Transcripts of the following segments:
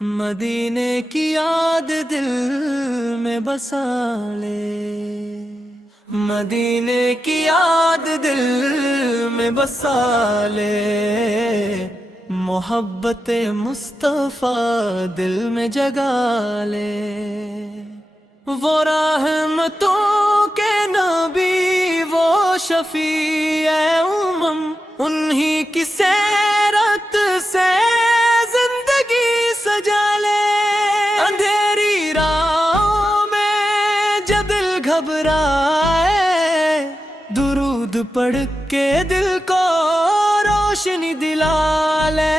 مدینے کی یاد دل میں بسا لے، مدینے کی یاد دل میں بسا لے، محبت مصطفیٰ دل میں جگا لے۔ وہ رحمتوں کے نبی، وہ شفیع امم، انہی کی سیرت سے زندگی سجا لے۔ اندھیری راہوں میں جب دل گھبرائے، درود پڑھ کے دل کو روشنی دلا لے۔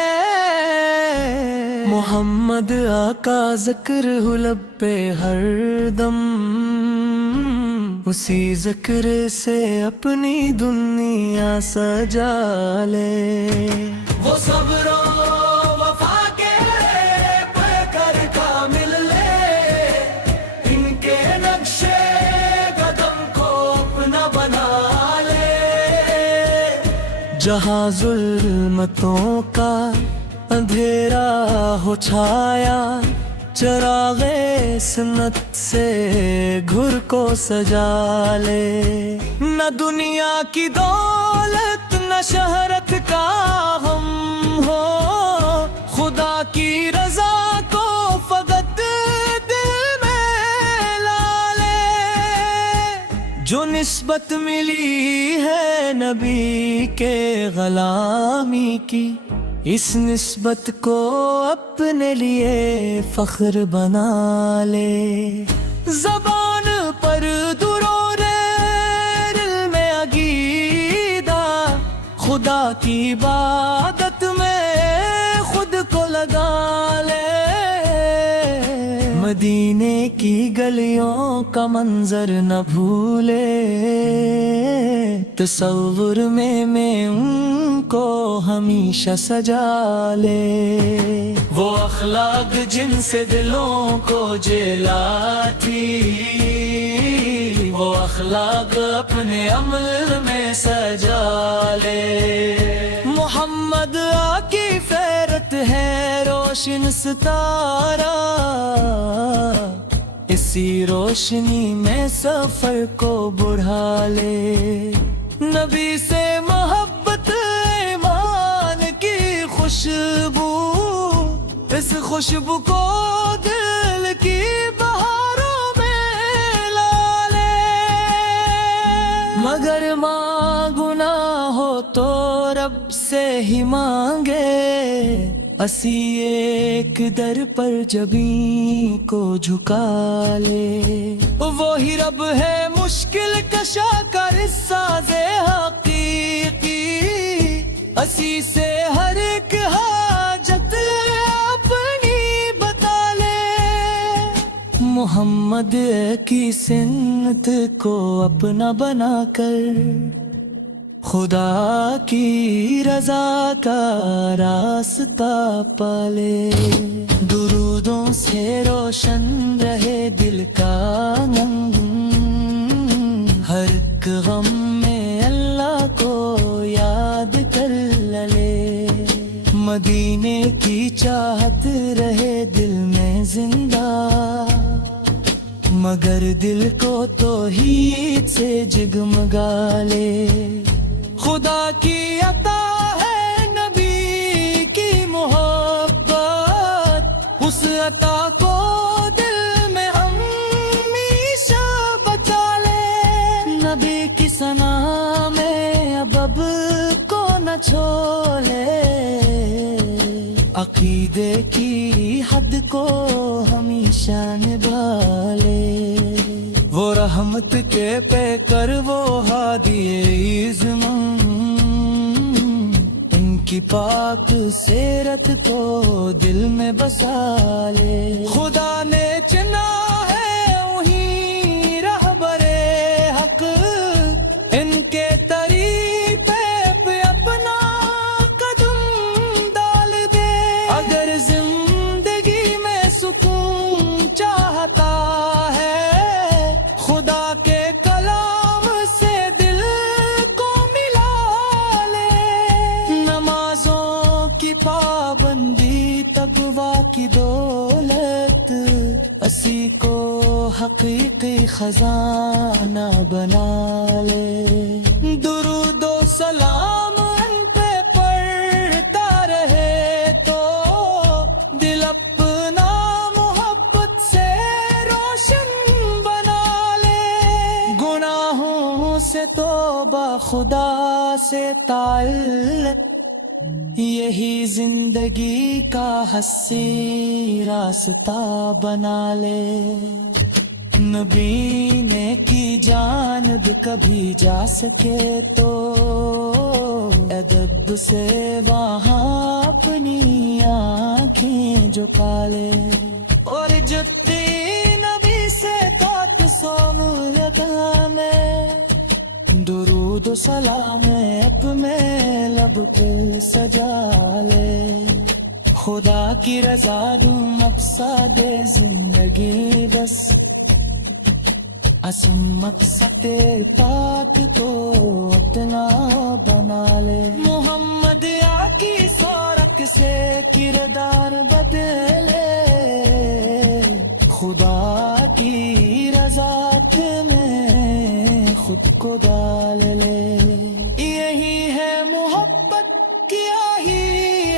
محمد آقا ذکر ہو لب پہ ہر دم، اسی ذکر سے اپنی دنیا سجا لے۔ وہ صبر و وفا کے پیکر کامل لے، ان کے نقش قدم کو اپنا بنا لے۔ جہاں ظلمتوں کا اندھیرا ہو چھایا، چراغ سنت سے گھر کو سجا لے۔ نہ دنیا کی دولت نہ شہرت کا ہم ہو، خدا کی رضا کو فقط دل میں لا لے۔ جو نسبت ملی ہے نبی کے غلامی کی، اس نسبت کو اپنے لیے فخر بنا لے۔ زبان پر درود دل میں عقیدہ، خدا کی عبادت میں خود کو لگا لے۔ مدینے کی گلیوں کا منظر نہ بھولے، تصور میں ان کو ہمیشہ سجا لے۔ وہ اخلاق جن سے دلوں کو جلاتی، وہ اخلاق اپنے عمل میں سجا لے۔ محمد آقی فیرت ہے روشن ستارہ، اسی روشنی میں سفر کو بڑھا لے۔ نبی سے محبت ایمان کی خوشبو، اس خوشبو کو دل کی بہاروں میں لا لے۔ مگر مانگو نہ ہو تو رب سے ہی مانگے، اسی ایک در پر جبیں کو جھکا لے۔ وہی رب ہے مشکل کشا کر ساز حقیقی، اسی سے ہر ایک حاجت اپنی بتا لے۔ محمد کی سنت کو اپنا بنا کر، خدا کی رضا کا راستہ پالے۔ درودوں سے روشن رہے دل کا آنگن، ہر ایک غم میں اللہ کو یاد کر لے۔ مدینے کی چاہت رہے دل میں زندہ، مگر دل کو توحید سے جگمگا لے۔ خدا کی عطا ہے نبی کی محبت، اس عطا کو دل میں ہمیشہ بچا لے۔ نبی کی ثنا میں اب کو نہ چھوڑے، عقیدے کی حد کو ہمیشہ نبھا لے۔ وہ رحمت کے پیکر، وہ ہادی اعظم، ان کی پاک سیرت کو دل میں بسا لے۔ خدا نے چنا ہے وہیں رہبر حق، ان کے طریقے پہ اپنا قدم ڈال دے۔ اگر زندگی میں سکون چاہتا ہے، خدا کے کلام سے دل کو ملا لے۔ نمازوں کی پابندی تقویٰ کی دو دولت اسی کو حقیقی خزانہ بنا لے. درود و سلام ان پہ پڑھتا رہے تو دل اپنا محبت سے روشن بنا لے. گناہوں سے توبہ، خدا سے تعلق، یہی زندگی کا حسین راستہ بنا لے. نبی نے کی جانب کبھی جا سکے تو ادب سے وہاں اپنی آنکھیں جھکا لے. اور جتنی نبی سے قط سومرت میں درود و سلام اپنے لب پہ سجا لے. خدا کی رضا دوں مقصد زندگی بس، اسم مقصد پاک کو اپنا بنا لے. محمد آقی سورک سے کردار بدلے، خدا کی رضا میں خود کو ڈال لے. یہی ہے محبت، کیا ہی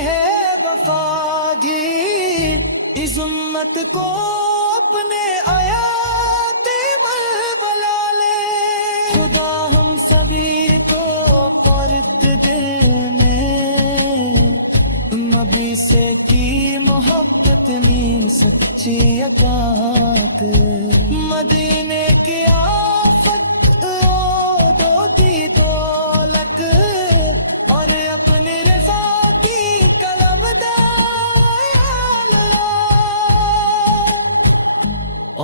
ہے وفا جی، اس امت کو اپنے آیات مل بلا لے. خدا ہم سبھی کو پرد دل میں نبی سے کی محبت میں سچی عطا کر. مدینے کی آفت دوتی دولت اور اپنی رضا کی قلم دایان لا.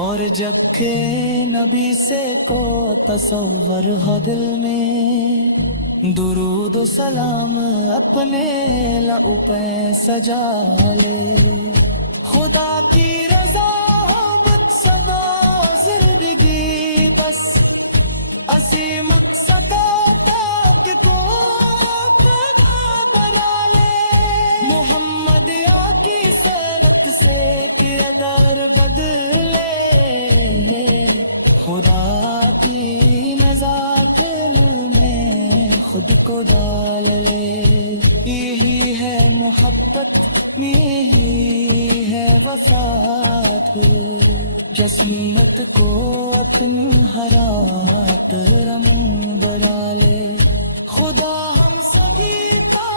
اور جب کہ نبی سے کو تصور ہو دل میں، درود و سلام اپنے لب پہ سجا لے. خدا کی رضا مقصد زندگی بس، اسی مقصد تک کو اپنا بنا لے. محمد آقی سیرت سے کردار بدلے، خدا کی نزاکت میں خود کو ڈال لے. یہی ہے محبت، یہی ہے وفات، جسمت کو اپنی حرات رم بنا لے. خدا ہم سبھی کا